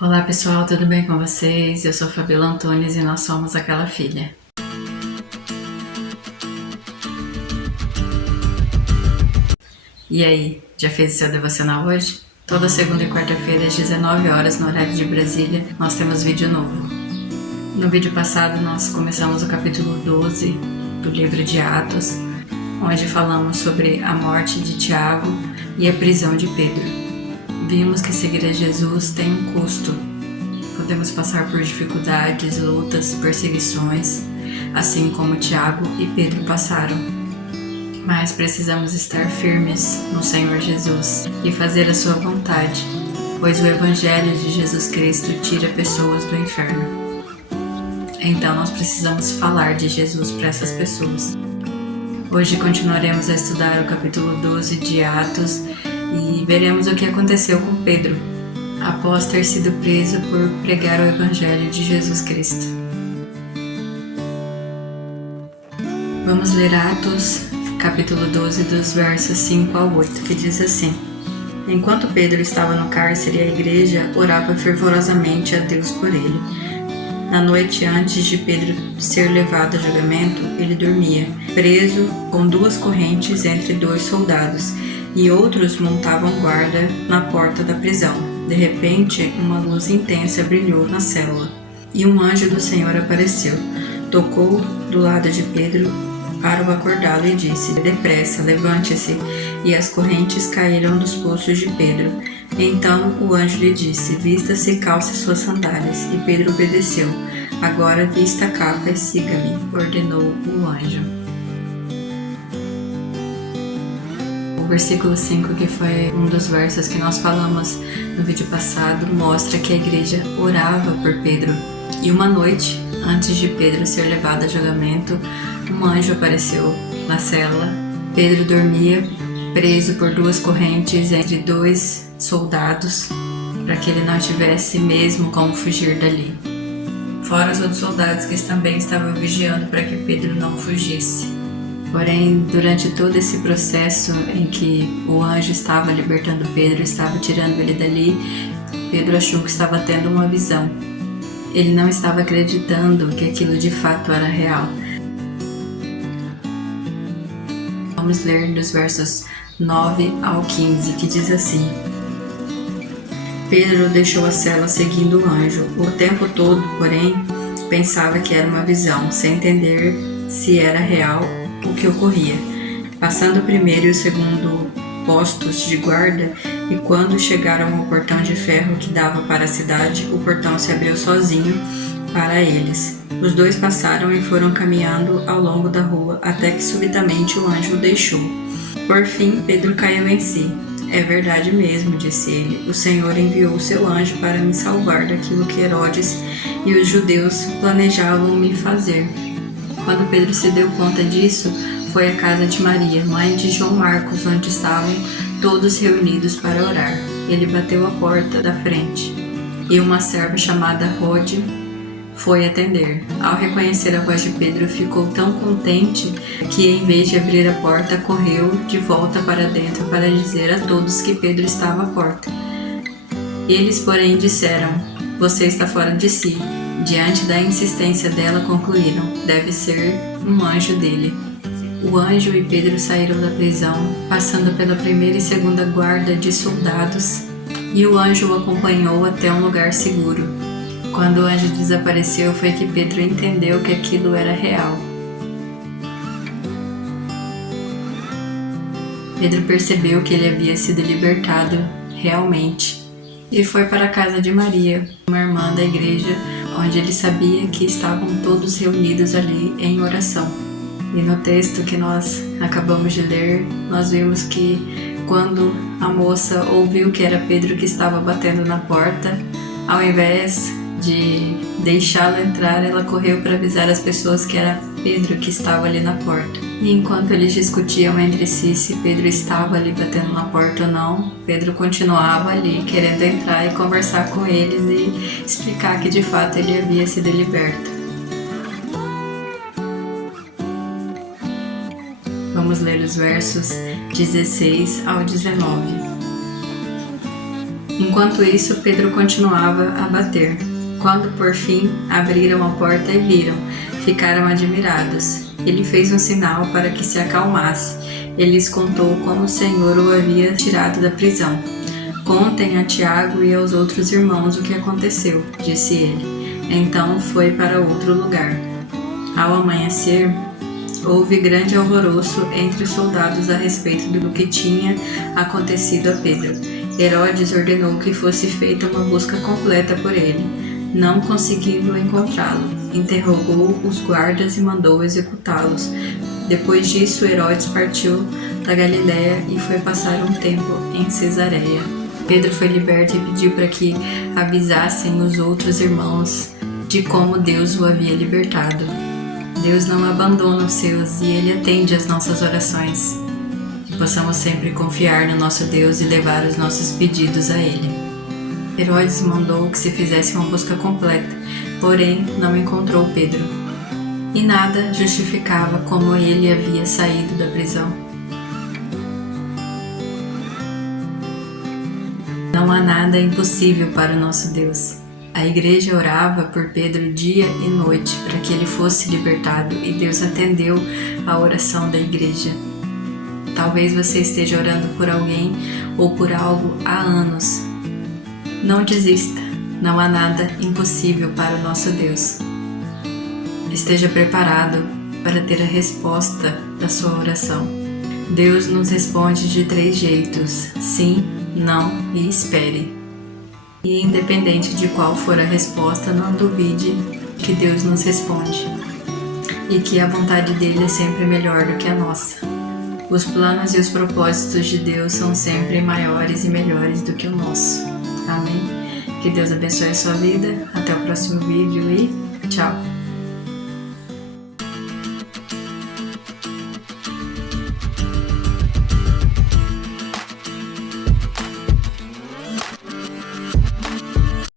Olá pessoal, tudo bem com vocês? Eu sou Fabíola Antunes e nós somos Aquela Filha. E aí, já fez o seu devocional hoje? Toda segunda e quarta-feira às 19 horas no horário de Brasília, nós temos vídeo novo. No vídeo passado nós começamos o capítulo 12 do livro de Atos, onde falamos sobre a morte de Tiago e a prisão de Pedro. Vimos que seguir a Jesus tem um custo. Podemos passar por dificuldades, lutas, perseguições, assim como Tiago e Pedro passaram. Mas precisamos estar firmes no Senhor Jesus e fazer a sua vontade, pois o Evangelho de Jesus Cristo tira pessoas do inferno. Então nós precisamos falar de Jesus para essas pessoas. Hoje continuaremos a estudar o capítulo 12 de Atos e veremos o que aconteceu com Pedro após ter sido preso por pregar o Evangelho de Jesus Cristo. Vamos ler Atos, capítulo 12, dos versos 5 ao 8, que diz assim: Enquanto Pedro estava no cárcere, a igreja orava fervorosamente a Deus por ele. Na noite antes de Pedro ser levado a julgamento, ele dormia, preso com 2 correntes entre 2 soldados, e outros montavam guarda na porta da prisão. De repente, uma luz intensa brilhou na célula, e um anjo do Senhor apareceu, tocou do lado de Pedro para o acordá-lo e disse: Depressa, levante-se. E as correntes caíram dos pulsos de Pedro. Então o anjo lhe disse: Vista-se e calce suas sandálias. E Pedro obedeceu. Agora vista a capa e siga-me, ordenou o anjo. O versículo 5, que foi um dos versos que nós falamos no vídeo passado, mostra que a igreja orava por Pedro. E uma noite, antes de Pedro ser levado a julgamento, um anjo apareceu na cela. Pedro dormia, preso por 2 correntes entre 2 soldados, para que ele não tivesse mesmo como fugir dali. Fora os outros soldados que também estavam vigiando para que Pedro não fugisse. Porém, durante todo esse processo em que o anjo estava libertando Pedro, estava tirando ele dali, Pedro achou que estava tendo uma visão. Ele não estava acreditando que aquilo de fato era real. Vamos ler dos versos 9 ao 15, que diz assim: Pedro deixou a cela seguindo o anjo. O tempo todo, porém, pensava que era uma visão, sem entender se era real o que ocorria. Passando o primeiro e o segundo postos de guarda, e quando chegaram ao portão de ferro que dava para a cidade, o portão se abriu sozinho para eles. Os 2 passaram e foram caminhando ao longo da rua, até que subitamente o anjo o deixou. Por fim, Pedro caiu em si. É verdade mesmo, disse ele. O Senhor enviou o seu anjo para me salvar daquilo que Herodes e os judeus planejavam me fazer. Quando Pedro se deu conta disso, foi à casa de Maria, mãe de João Marcos, onde estavam todos reunidos para orar. Ele bateu à porta da frente, e uma serva chamada Rode foi atender. Ao reconhecer a voz de Pedro, ficou tão contente que, em vez de abrir a porta, correu de volta para dentro para dizer a todos que Pedro estava à porta. Eles, porém, disseram: Você está fora de si. Diante da insistência dela, concluíram: Deve ser um anjo dele. O anjo e Pedro saíram da prisão, passando pela primeira e segunda guarda de soldados, e o anjo o acompanhou até um lugar seguro. Quando o anjo desapareceu, foi que Pedro entendeu que aquilo era real. Pedro percebeu que ele havia sido libertado realmente e foi para a casa de Maria, uma irmã da igreja, onde ele sabia que estavam todos reunidos ali em oração. E no texto que nós acabamos de ler, nós vimos que quando a moça ouviu que era Pedro que estava batendo na porta, ao invés de deixá-lo entrar, ela correu para avisar as pessoas que era Pedro que estava ali na porta. E enquanto eles discutiam entre si se Pedro estava ali batendo na porta ou não, Pedro continuava ali querendo entrar e conversar com eles e explicar que de fato ele havia sido liberto. Vamos ler os versos 16 ao 19. Enquanto isso, Pedro continuava a bater. Quando por fim abriram a porta e viram, ficaram admirados. Ele fez um sinal para que se acalmasse. Ele lhes contou como o Senhor o havia tirado da prisão. Contem a Tiago e aos outros irmãos o que aconteceu, disse ele. Então foi para outro lugar. Ao amanhecer, houve grande alvoroço entre os soldados a respeito do que tinha acontecido a Pedro. Herodes ordenou que fosse feita uma busca completa por ele. Não conseguindo encontrá-lo, interrogou os guardas e mandou executá-los. Depois disso, Herodes partiu da Galiléia e foi passar um tempo em Cesareia. Pedro foi liberto e pediu para que avisassem os outros irmãos de como Deus o havia libertado. Deus não abandona os seus e Ele atende às nossas orações. Que possamos sempre confiar no nosso Deus e levar os nossos pedidos a Ele. Herodes mandou que se fizesse uma busca completa, porém não encontrou Pedro. E nada justificava como ele havia saído da prisão. Não há nada impossível para o nosso Deus. A igreja orava por Pedro dia e noite para que ele fosse libertado e Deus atendeu a oração da igreja. Talvez você esteja orando por alguém ou por algo há anos. Não desista, não há nada impossível para o nosso Deus. Esteja preparado para ter a resposta da sua oração. Deus nos responde de 3 jeitos: sim, não e espere. E independente de qual for a resposta, não duvide que Deus nos responde e que a vontade dele é sempre melhor do que a nossa. Os planos e os propósitos de Deus são sempre maiores e melhores do que o nosso. Amém? Que Deus abençoe a sua vida. Até o próximo vídeo e tchau!